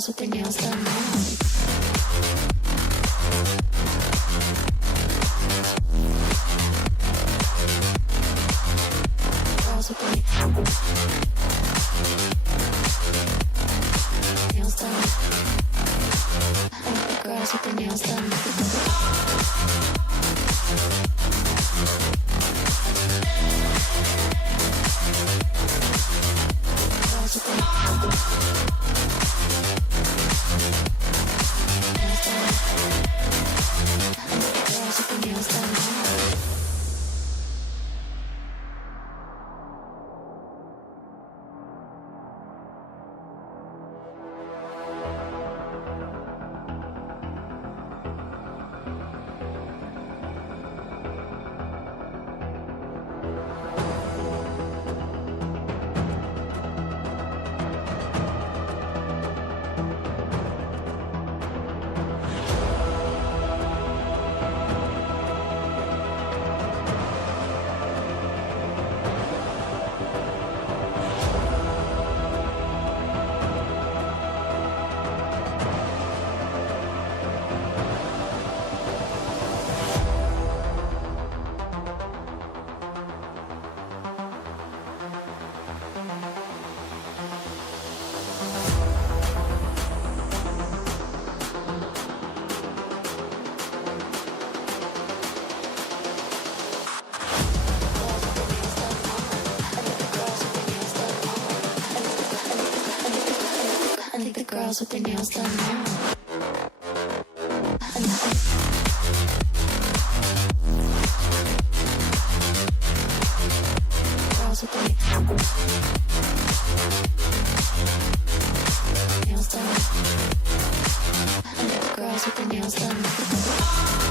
girls with their nails done now. Girls with their nails done. I like the girls with their nails done. Girls with their nails done. I think the girls with their nails done now. Girls with their nails done. I think the girls with their nails done.